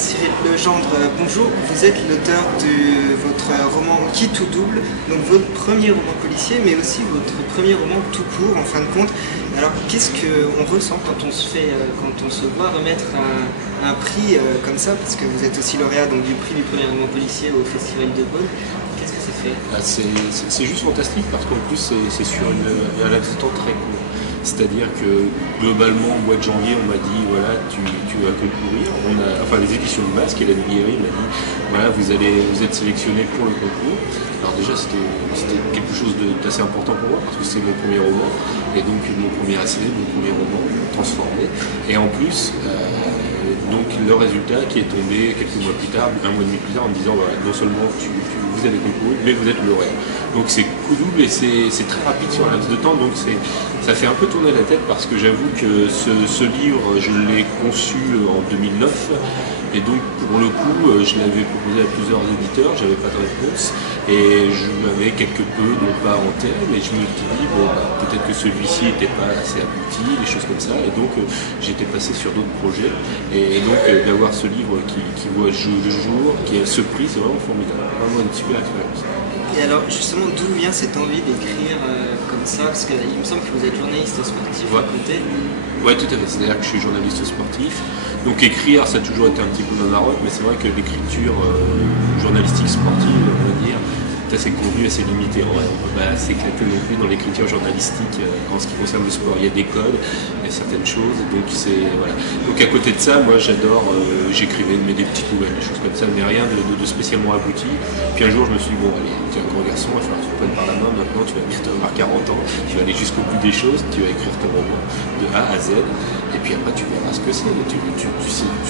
Cyril Legendre, bonjour. Vous êtes l'auteur de votre roman Qui tout double, donc votre premier roman policier, mais aussi votre premier roman tout court en fin de compte. Alors qu'est-ce qu'on ressent quand on se voit remettre un prix comme ça, parce que vous êtes aussi lauréat donc, du prix du premier roman policier au Festival de Beaune. Qu'est-ce que ça fait? C'est juste fantastique parce qu'en plus c'est sur un laps de temps très court. C'est-à-dire que globalement au mois de janvier on m'a dit voilà tu vas concourir. Enfin les éditions du Masque et la Nuguerie m'a dit voilà vous êtes sélectionné pour le concours. Alors déjà c'était quelque chose d'assez important pour moi parce que c'est mon premier roman et donc mon premier essai, mon premier roman transformé. Et en plus donc le résultat qui est tombé quelques mois plus tard, un mois et demi plus tard en me disant voilà, non seulement vous avez concouru mais vous êtes lauréat. Donc c'est coup double et c'est très rapide sur un laps de temps, donc ça fait un peu tourner la tête parce que j'avoue que ce livre je l'ai conçu en 2009 et donc pour le coup je l'avais proposé à plusieurs éditeurs, j'avais pas de réponse et je m'avais quelque peu non pas en tête mais je me suis dit bon peut-être que celui-ci n'était pas assez abouti, des choses comme ça et donc j'étais passé sur d'autres projets et donc d'avoir ce livre qui voit le jour, qui a ce prix, c'est vraiment formidable, vraiment une super expérience. Et alors justement d'où vient cette envie d'écrire comme ça? Parce qu'il me semble que vous êtes journaliste sportif à côté. Ouais, tout à fait, c'est-à-dire que je suis journaliste sportif. Donc écrire ça a toujours été un petit peu ma marotte, mais c'est vrai que l'écriture journalistique sportive, on va dire, est assez convenu, assez limité. En vrai, on ne peut pas s'éclater non plus dans l'écriture journalistique en ce qui concerne le sport. Il y a des codes, il y a certaines choses, donc c'est voilà. Donc à côté de ça, moi j'adore, j'écrivais des petites nouvelles, des choses comme ça, mais rien de spécialement abouti. Puis un jour je me suis dit bon allez, tu es un grand garçon, il va falloir que tu prennes par la main, maintenant tu vas bientôt avoir 40 ans, tu vas aller jusqu'au bout des choses, tu vas écrire ton roman de A à Z, et puis après tu verras ce que c'est, tu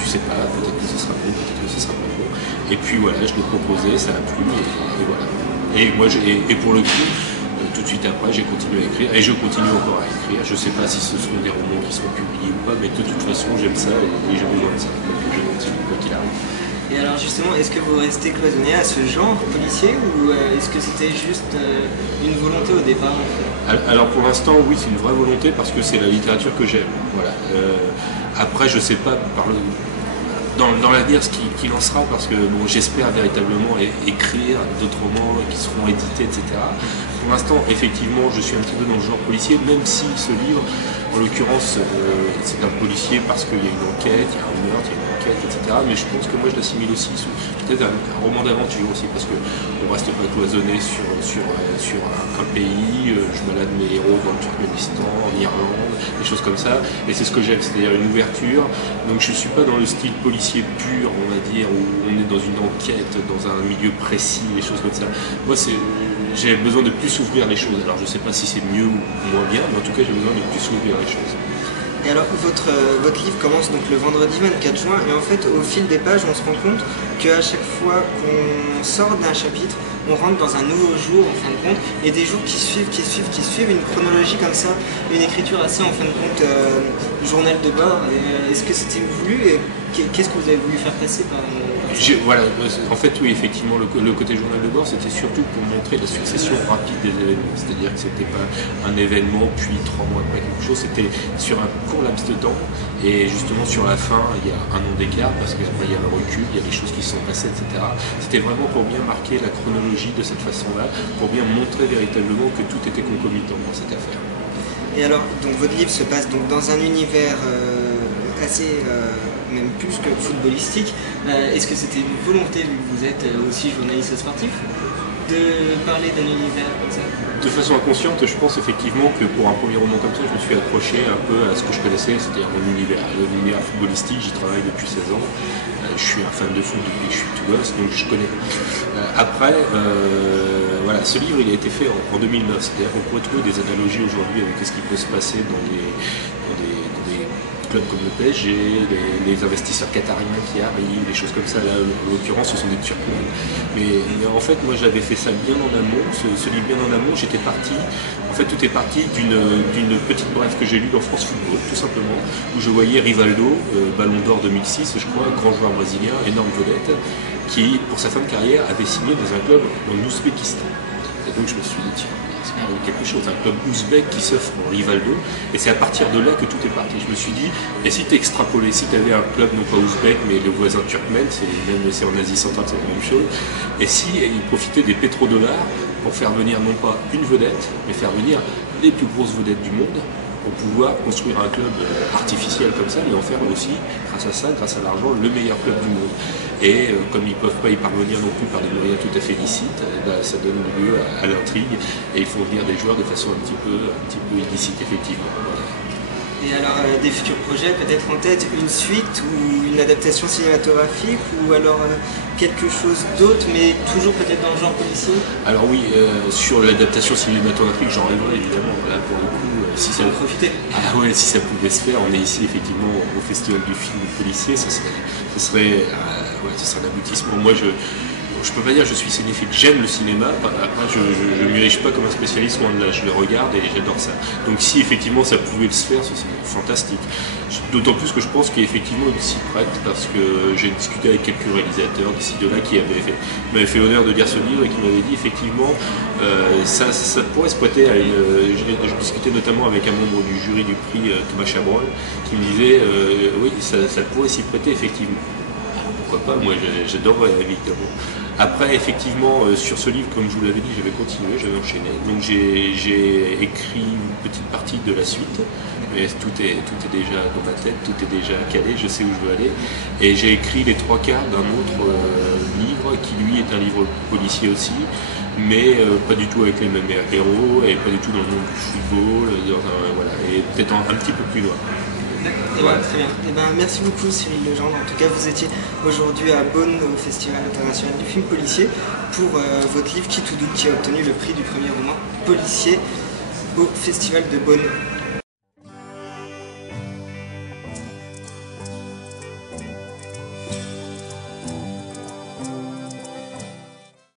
sais pas, peut-être que ce sera bon, peut-être que ce sera pas bon. Et puis voilà, je l'ai proposé, ça a plu, et voilà. Et moi, pour le coup, tout de suite après, j'ai continué à écrire et je continue encore à écrire. Je ne sais pas si ce sont des romans qui seront publiés ou pas, mais de toute façon, j'aime ça et j'ai besoin de ça. Donc je continue quoi qu'il arrive. Et alors justement, est-ce que vous restez cloisonné à ce genre policier ou est-ce que c'était juste une volonté au départ en fait? Alors pour l'instant, oui, c'est une vraie volonté parce que c'est la littérature que j'aime. Voilà. Après, je ne sais pas dans l'avenir ce qu'il en sera parce que bon, j'espère véritablement écrire d'autres romans qui seront édités, etc. Pour l'instant, effectivement, je suis un petit peu dans le genre policier, même si ce livre, en l'occurrence, c'est un policier parce qu'il y a une enquête, il y a un meurtre, il y a une enquête, etc. Mais je pense que moi, je l'assimile aussi peut-être un roman d'aventure aussi, parce qu'on ne reste pas cloisonné sur un pays. Je balade mes héros dans le Turkménistan, en Irlande, des choses comme ça. Et c'est ce que j'aime, c'est-à-dire une ouverture. Donc je ne suis pas dans le style policier pur, on va dire, où on est dans une enquête, dans un milieu précis, des choses comme ça. Moi, j'ai besoin de plus ouvrir les choses. Alors je ne sais pas si c'est mieux ou moins bien, mais en tout cas j'ai besoin de plus ouvrir les choses. Et alors votre livre commence donc le vendredi 24 juin et en fait au fil des pages on se rend compte qu'à chaque fois qu'on sort d'un chapitre, on rentre dans un nouveau jour en fin de compte et des jours qui suivent, une chronologie comme ça, une écriture assez en fin de compte journal de bord. Est-ce que c'était voulu et qu'est-ce que vous avez voulu faire passer par voilà, en fait oui effectivement le côté journal de bord c'était surtout pour montrer la succession rapide des événements, c'est-à-dire que c'était pas un événement puis 3 mois après quelque chose, c'était sur un court laps de temps et justement sur la fin il y a un an d'écart parce qu'il y a le recul, il y a des choses qui se sont passées, etc. C'était vraiment pour bien marquer la chronologie de cette façon-là, pour bien montrer véritablement que tout était concomitant dans cette affaire. Et alors, donc votre livre se passe donc dans un univers assez, même plus que footballistique. Est-ce que c'était une volonté, vu que vous êtes aussi journaliste sportif, de parler d'un univers comme ça? De façon inconsciente, je pense effectivement que pour un premier roman comme ça, je me suis accroché un peu à ce que je connaissais, c'est-à-dire mon univers. L'univers footballistique, j'y travaille depuis 16 ans. Je suis un fan de foot depuis que je suis tout gosse, donc je connais. Après, voilà, ce livre il a été fait en 2009, c'est-à-dire qu'on pourrait trouver des analogies aujourd'hui avec ce qui peut se passer dans des clubs comme le PSG, les investisseurs qatariens qui arrivent, des choses comme ça. Là, en l'occurrence, ce sont des Turcs. Mais en fait, moi, j'avais fait ça bien en amont. Ce livre bien en amont, j'étais parti. En fait, tout est parti d'une petite brève que j'ai lue dans France Football, tout simplement, où je voyais Rivaldo, Ballon d'Or 2006, je crois, grand joueur brésilien, énorme vedette, qui, pour sa fin de carrière, avait signé dans un club en Ouzbékistan. Et donc, je me suis dit, tiens, c'est quand même quelque chose, un club ouzbek qui s'offre en rival 2, et c'est à partir de là que tout est parti. Je me suis dit, et si tu extrapolais, si tu avais un club, non pas ouzbek, mais le voisin turkmène, c'est en Asie centrale, c'est la même chose, et si ils profitaient des pétrodollars pour faire venir non pas une vedette, mais faire venir les plus grosses vedettes du monde, pour pouvoir construire un club artificiel comme ça et en faire aussi, grâce à ça, grâce à l'argent, le meilleur club du monde. Et comme ils ne peuvent pas y parvenir non plus par des moyens tout à fait licites, ça donne lieu à l'intrigue et ils font venir des joueurs de façon un petit peu illicite, effectivement. Voilà. Et alors, des futurs projets, peut-être en tête une suite ou une adaptation cinématographique ou alors quelque chose d'autre, mais toujours peut-être dans le genre policier? Alors oui, sur l'adaptation cinématographique, j'en rêverais évidemment. Là, pour le coup, si ça profiter. Ah ouais, si ça pouvait se faire, on est ici effectivement au Festival du film policier, ce serait l'aboutissement. Moi, je peux pas dire que je suis cinéphile, j'aime le cinéma, après je ne m'érige pas comme un spécialiste, loin de là, je le regarde et j'adore ça. Donc si effectivement ça pouvait se faire, ce serait fantastique. D'autant plus que je pense qu'effectivement il s'y prête, parce que j'ai discuté avec quelques réalisateurs d'ici de là qui m'avaient fait l'honneur de lire ce livre et qui m'avaient dit effectivement ça pourrait se prêter à une... Je discutais notamment avec un membre du jury du prix, Thomas Chabrol, qui me disait oui, ça pourrait s'y prêter effectivement. Pourquoi pas, moi j'adorerais évidemment. Après, effectivement, sur ce livre, comme je vous l'avais dit, j'avais continué, j'avais enchaîné. Donc j'ai écrit une petite partie de la suite, mais tout est déjà dans ma tête, tout est déjà calé, je sais où je veux aller. Et j'ai écrit les 3/4 d'un autre livre, qui lui est un livre policier aussi, mais pas du tout avec les mêmes héros, et pas du tout dans le monde du football, voilà, et peut-être un petit peu plus loin. Très bien. Merci beaucoup Cyril Legendre. En tout cas, vous étiez aujourd'hui à Beaune au Festival international du film policier pour votre livre Qui tout double, qui a obtenu le prix du premier roman policier au Festival de Beaune.